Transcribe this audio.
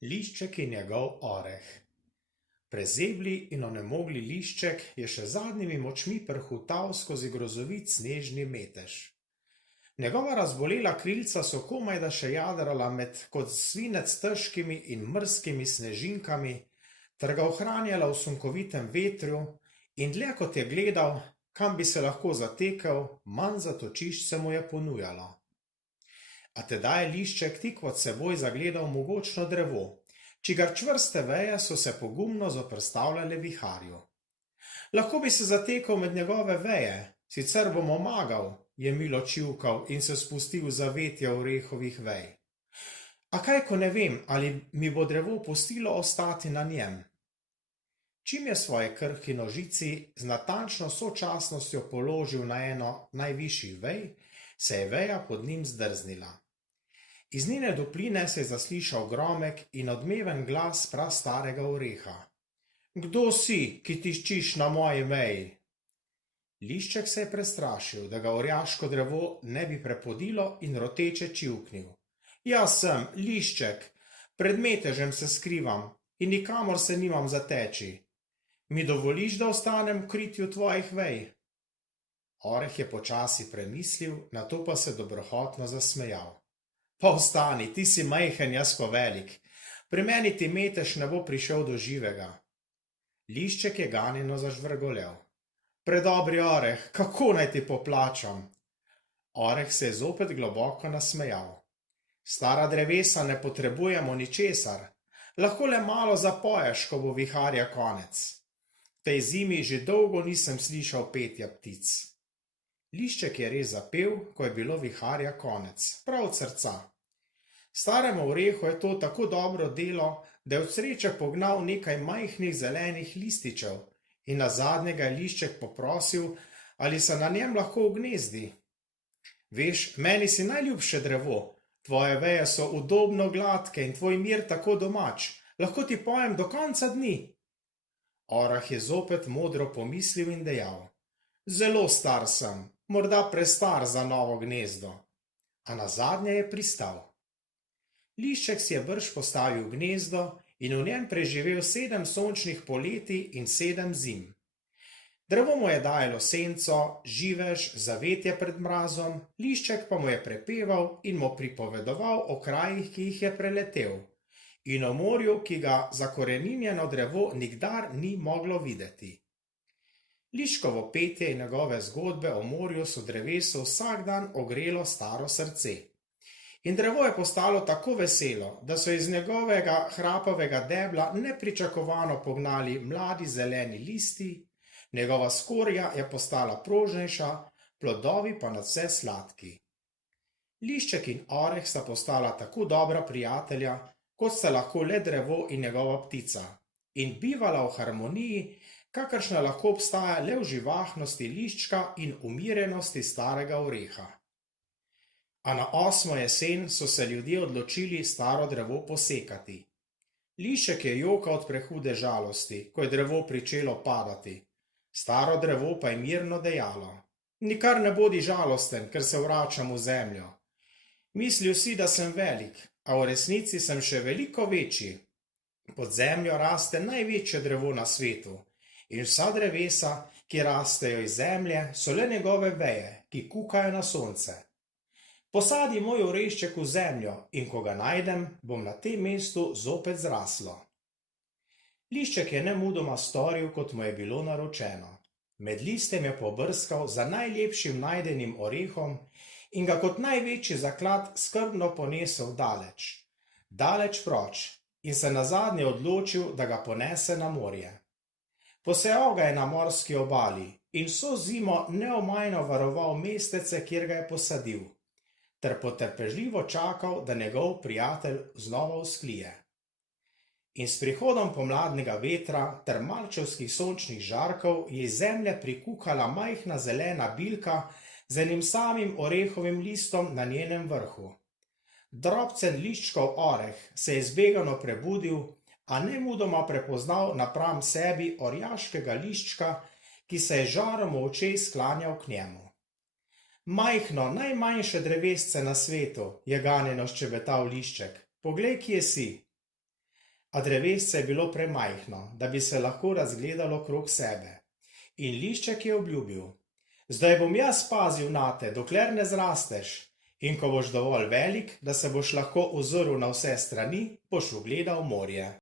Lišček in njegov oreh. Prezebli in onemogli lišček je še zadnjimi močmi prhutal skozi grozovit snežni metež. Njegova razbolela krilca so komajda še jadrala med kot svinec težkimi in mrzkimi snežinkami, ter ga ohranjala v sunkovitem vetru, in dlje kot je gledal, kam bi se lahko zatekel, manj zatočišč se mu je ponujalo. A tedaj je lišček tik pod seboj zagledal mogočno drevo, čigar čvrste veje so se pogumno zoperstavljale viharju. Lahko bi se zatekel med njegove veje, sicer bom omagal, je milo čivkal in se spustil v zavetje orehovih vej. A kaj, ko ne vem, ali mi bo drevo pustilo ostati na njem? Čim je svoje krhki nožici z natančno sočasnostjo položil na eno najvišjih vej, se je veja pod njim zdrznila. Iz njene dopline se je zaslišal gromek in odmeven glas prastarega oreha. Kdo si, ki tiščiš na moji veji? Lišček se je prestrašil, da ga orjaško drevo ne bi prepodilo in roteče čivknil. Jaz sem, lišček, pred metežem se skrivam in nikamor se nimam zateči. Mi dovoliš, da ostanem v kritju tvojih vej? Oreh je počasi premislil, nato pa se dobrohotno zasmejal. Pa ostani, ti si majhen, jaz pa velik. Pri meni ti metež ne bo prišel do živega. Lišček je ganjeno zažvrgolel. Predobri oreh, kako naj ti poplačam? Oreh se je zopet globoko nasmejal. Stara drevesa ne potrebujemo ničesar. Lahko le malo zapoješ, ko bo viharja konec. Tej zimi že dolgo nisem slišal petja ptic. Lišček je res zapel, ko je bilo viharja konec, prav od srca. Staremu orehu je to tako dobro delo, da je od sreče pognal nekaj majhnih zelenih lističev in nazadnje ga je lišček poprosil, ali se na njem lahko ugnezdi. Veš, meni si najljubše drevo, tvoje veje so udobno gladke in tvoj mir tako domač, lahko ti pojem do konca dni. Oreh je zopet modro pomislil in dejal. Zelo star sem, morda prestar za novo gnezdo. A nazadnje je pristal. Lišček si je brž postavil gnezdo in v njem preživel 7 sončnih poletij in 7 zim. Drevo mu je dajalo senco, živež, zavetje pred mrazom, lišček pa mu je prepeval in mu pripovedoval o krajih, ki jih je preletel, in o morju, ki ga zakoreninjeno drevo nikdar ni moglo videti. Liškovo petje in njegove zgodbe o morju so drevesu vsak dan ogrelo staro srce. In drevo je postalo tako veselo, da so iz njegovega hrapavega debla nepričakovano pognali mladi zeleni listi, njegova skorja je postala prožnejša, plodovi pa nadvse sladki. Lišček in oreh sta postala tako dobra prijatelja, kot sta lahko le drevo in njegova ptica, in bivala v harmoniji, kakršna lahko obstaja le v živahnosti liščka in umirjenosti starega oreha. A na 8. jesen so se ljudje odločili staro drevo posekati. Lišček je jokal od prehude žalosti, ko je drevo pričelo padati. Staro drevo pa je mirno dejalo. Nikar ne bodi žalosten, ker se vračam v zemljo. Mislil si, da sem velik, a v resnici sem še veliko večji. Pod zemljo raste največje drevo na svetu. In vsa drevesa, ki rastejo iz zemlje, so le njegove veje, ki kukajo na sonce. Posadi moj orešček v zemljo in ko ga najdem, bom na tem mestu zopet zraslo. Lišček je nemudoma storil, kot mu je bilo naročeno. Med listem je pobrskal za najlepšim najdenim orehom in ga kot največji zaklad skrbno ponesel daleč. Daleč proč in se nazadnje odločil, da ga ponese na morje. Posejal ga je na morski obali in vso zimo neomajno varoval mestece, kjer ga je posadil, ter potrpežljivo čakal, da njegov prijatelj znova vzklije. In s prihodom pomladnega vetra ter marčevskih sončnih žarkov je iz zemlje prikukala majhna zelena bilka z enim samim orehovim listom na njenem vrhu. Drobcen liščkov oreh se je zbegano prebudil, a nemudoma prepoznal napram sebi orjaškega liščka, ki se je žarom v očeh sklanjal k njemu. Majhno, najmanjše drevesce na svetu, je ganjeno ščebetal lišček. Poglej, kje si. a drevesce je bilo premajhno, da bi se lahko razgledalo krog sebe. In lišček je obljubil: zdaj bom jaz pazil nate, dokler ne zrasteš, in ko boš dovolj velik, da se boš lahko ozrl na vse strani, boš ugledal morje.